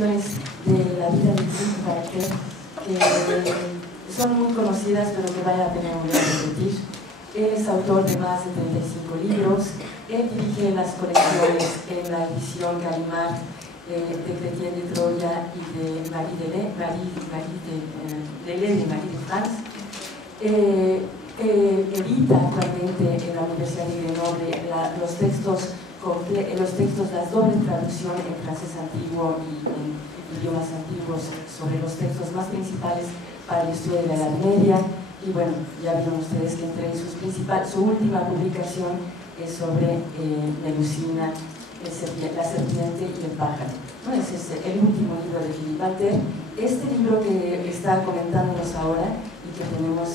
traducciones de la vida de Philippe Walter que son muy conocidas, pero que vale la pena volver a repetir. Él es autor de más de 35 libros. Él dirige las colecciones en la edición Gallimard de Chrétien de Troya y de Marie de France. Edita actualmente en la Universidad de Grenoble los textos, las dobles traducciones en francés antiguo y en idiomas antiguos sobre los textos más principales para el estudio de la Edad Media. Y bueno, ya vieron ustedes que entre su última publicación es sobre Melusina, la serpiente y el pájaro. ¿No? Ese es el último libro de Philippe Walter. Este libro que está comentándonos ahora y que tenemos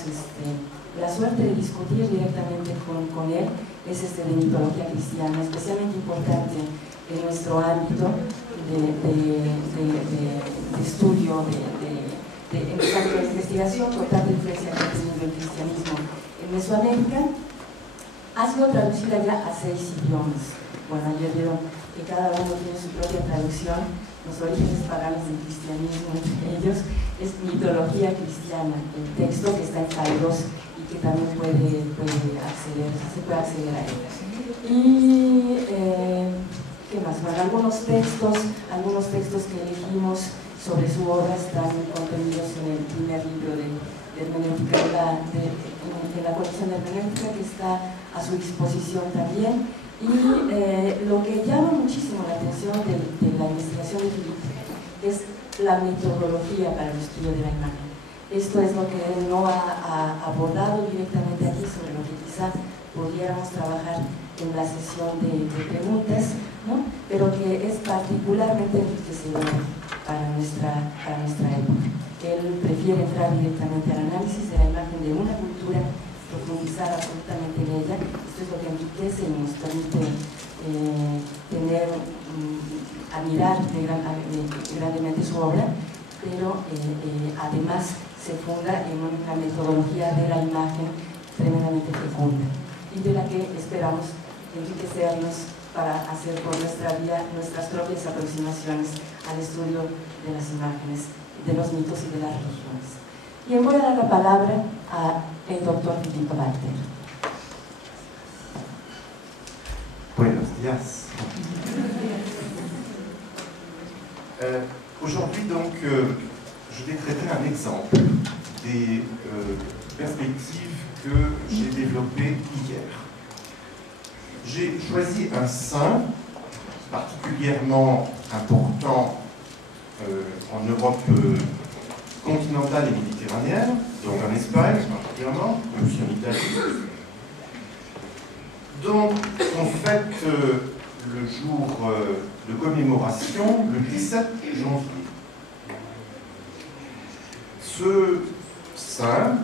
la suerte de discutir directamente con él es de mitología cristiana, especialmente importante en nuestro ámbito de estudio, en nuestra investigación con tanta influencia que ha tenido el cristianismo en Mesoamérica. Ha sido traducida ya a 6 idiomas. Bueno, ayer vieron que cada uno tiene su propia traducción. Los orígenes paganos del cristianismo, entre ellos, es mitología cristiana, el texto que está en Kairos y que también se puede acceder a él. Y, ¿qué más? Bueno, algunos textos que elegimos sobre su obra están contenidos en el primer libro de hermenéutica, en la colección de hermenéutica, que está a su disposición también. Y lo que llama muchísimo la atención de la investigación de Philippe es la metodología para el estudio de la imagen. Esto es lo que él no ha abordado directamente aquí, sobre lo que quizá pudiéramos trabajar en la sesión de preguntas, ¿no? Pero que es particularmente enriquecedor para nuestra época. Él prefiere entrar directamente al análisis de la imagen de una cultura, profundizar absolutamente en ella. Esto es lo que enriquece y nos permite admirar grandemente su obra, pero además se funda en una metodología de la imagen tremendamente fecunda y de la que esperamos enriquecernos para hacer por nuestra vida nuestras propias aproximaciones al estudio de las imágenes, de los mitos y de las religiones. Y voy a dar la palabra al doctor Philippe Walter. Buenos días. Aujourd'hui, donc, je vais traiter un exemple des perspectives que j'ai développées hier. J'ai choisi un saint particulièrement important en Europe continentale et méditerranéenne, donc en Espagne particulièrement, mais aussi en Italie. Donc, on fête le jour de commémoration le 17 janvier. Ce saint,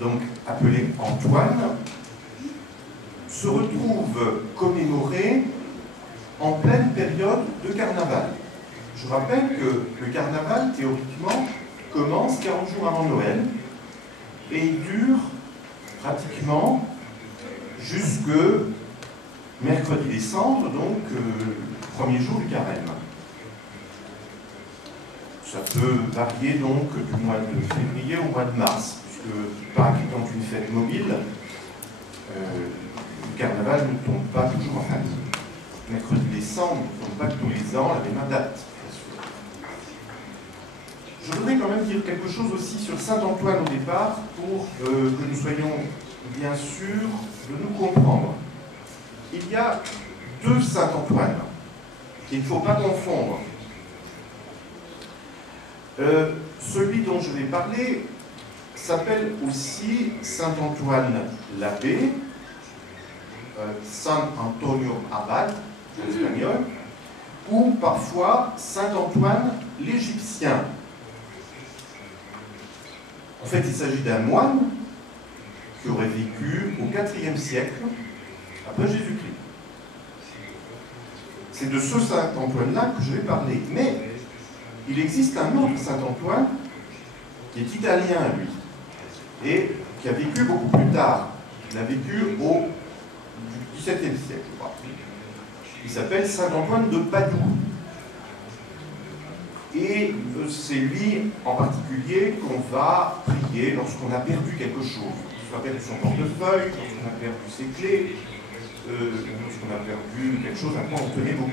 donc appelé Antoine, se retrouve commémoré en pleine période de carnaval. Je rappelle que le carnaval, théoriquement, commence 40 jours avant Noël et il dure pratiquement jusque mercredi décembre, donc premier jour du carême. Ça peut varier donc du mois de février au mois de mars, puisque Pâques étant une fête mobile, le carnaval ne tombe pas toujours, enfin, mercredi décembre ne tombe pas tous les ans à la même date. Je voudrais quand même dire quelque chose aussi sur Saint-Antoine au départ, pour que nous soyons bien sûrs de nous comprendre. Il y a 2 Saint-Antoine, qu'il ne faut pas confondre. Celui dont je vais parler s'appelle aussi Saint-Antoine l'abbé, San Antonio Abad en espagnol, ou parfois Saint-Antoine l'Égyptien. En fait, il s'agit d'un moine qui aurait vécu au IVe siècle après Jésus-Christ. C'est de ce Saint-Antoine-là que je vais parler. Mais il existe un autre Saint-Antoine qui est italien, lui, et qui a vécu beaucoup plus tard. Il a vécu au XVIIe siècle, je crois. Il s'appelle Saint-Antoine de Padoue. c'est lui en particulier qu'on va prier lorsqu'on a perdu quelque chose. Lorsqu'on a perdu son portefeuille, lorsqu'on a perdu ses clés, lorsqu'on a perdu quelque chose à quoi on tenait beaucoup.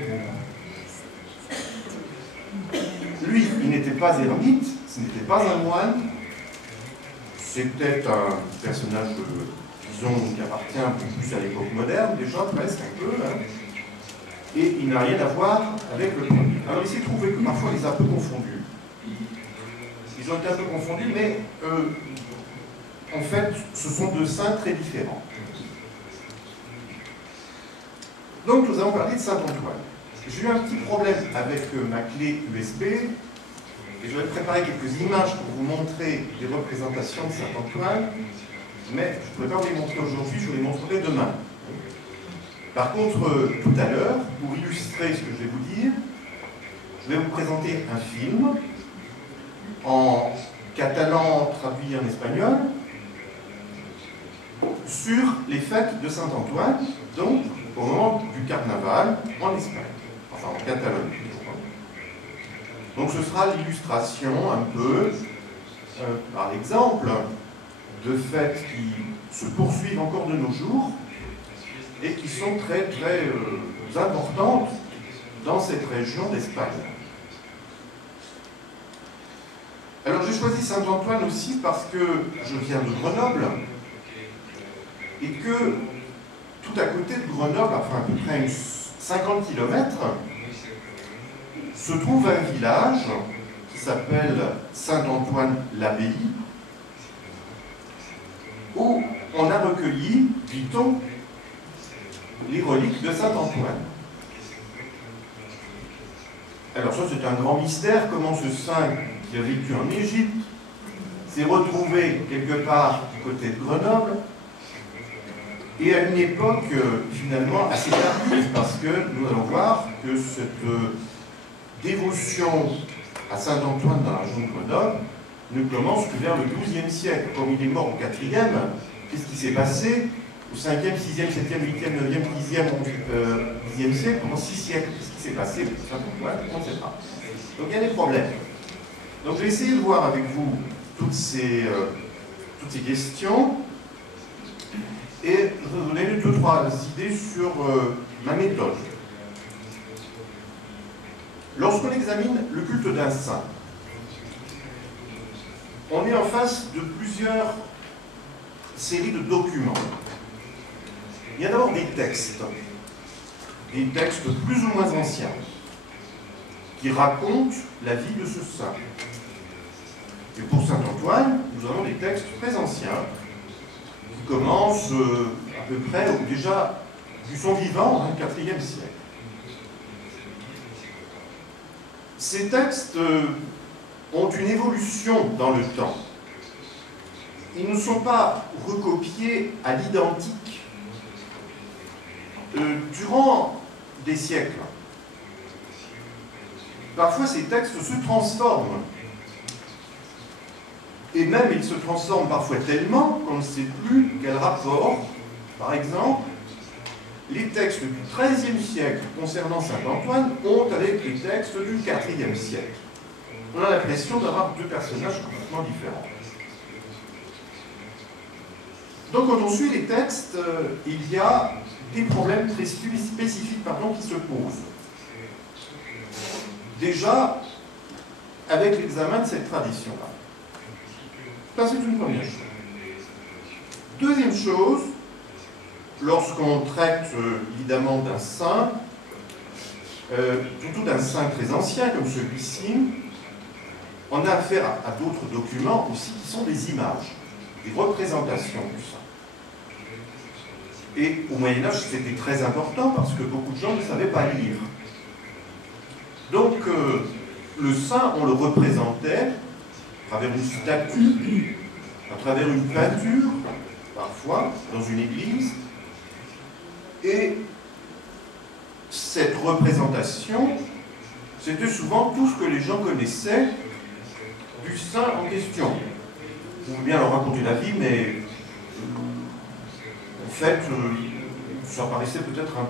Lui, il n'était pas ermite, ce n'était pas un moine, c'était un personnage, disons, qui appartient un peu plus à l'époque moderne, déjà presque un peu, hein. Et il n'a rien à voir avec le premier. Alors il s'est trouvé que parfois il les a un peu confondus. Ils ont été un peu confondus, mais en fait, ce sont deux saints très différents. Donc nous avons parlé de Saint Antoine. J'ai eu un petit problème avec ma clé USB, et je vais préparer quelques images pour vous montrer des représentations de Saint Antoine, mais je ne pourrais pas vous les montrer aujourd'hui, je vous les montrerai demain. Par contre, tout à l'heure, pour illustrer ce que je vais vous dire, je vais vous présenter un film en catalan traduit en espagnol sur les fêtes de Saint-Antoine, donc au moment du carnaval en Espagne, enfin en Catalogne. Donc ce sera l'illustration un peu, par exemple, de fêtes qui se poursuivent encore de nos jours, et qui sont très très importantes dans cette région d'Espagne. Alors j'ai choisi Saint-Antoine aussi parce que je viens de Grenoble et que tout à côté de Grenoble, enfin à peu près 50 km, se trouve un village qui s'appelle Saint-Antoine-l'Abbaye, où on a recueilli, dit-on, les reliques de Saint-Antoine. Alors ça c'est un grand mystère, comment ce saint qui a vécu en Égypte s'est retrouvé quelque part du côté de Grenoble, et à une époque finalement assez tardive, parce que nous allons voir que cette dévotion à Saint-Antoine dans la région de Grenoble ne commence que vers le XIIe siècle. Comme il est mort au IVe, qu'est-ce qui s'est passé au 5e, 6e, 7e, 8e, 9e, 10e, 10e siècle, pendant 6 siècles? Qu'est-ce qui s'est passé? On ne sait pas. Donc il y a des problèmes. Donc je vais essayer de voir avec vous toutes ces questions et je vais vous donner 2-3 idées sur ma méthode. Lorsqu'on examine le culte d'un saint, on est en face de plusieurs séries de documents. Il y a d'abord des textes plus ou moins anciens, qui racontent la vie de ce saint. Et pour Saint Antoine, nous avons des textes très anciens, qui commencent à peu près déjà du son vivant, au IVe siècle. Ces textes ont une évolution dans le temps. Ils ne sont pas recopiés à l'identique. Durant des siècles, parfois ces textes se transforment. Et même ils se transforment parfois tellement qu'on ne sait plus quel rapport, par exemple, les textes du XIIIe siècle concernant Saint-Antoine ont avec les textes du IVe siècle. On a l'impression d'avoir deux personnages complètement différents. Donc quand on suit les textes, il y a des problèmes très spécifiques qui se posent. Déjà, avec l'examen de cette tradition-là. Ça, c'est une première chose. Deuxième chose, lorsqu'on traite évidemment d'un saint, surtout d'un saint très ancien comme celui-ci, on a affaire à d'autres documents aussi qui sont des images, des représentations du saint. Et au Moyen-Âge, c'était très important parce que beaucoup de gens ne savaient pas lire. Donc, le saint, on le représentait à travers une statue, à travers une peinture, parfois, dans une église. Et cette représentation, c'était souvent tout ce que les gens connaissaient du saint en question. Vous pouvez bien leur raconter la vie, mais en fait, ça paraissait peut-être un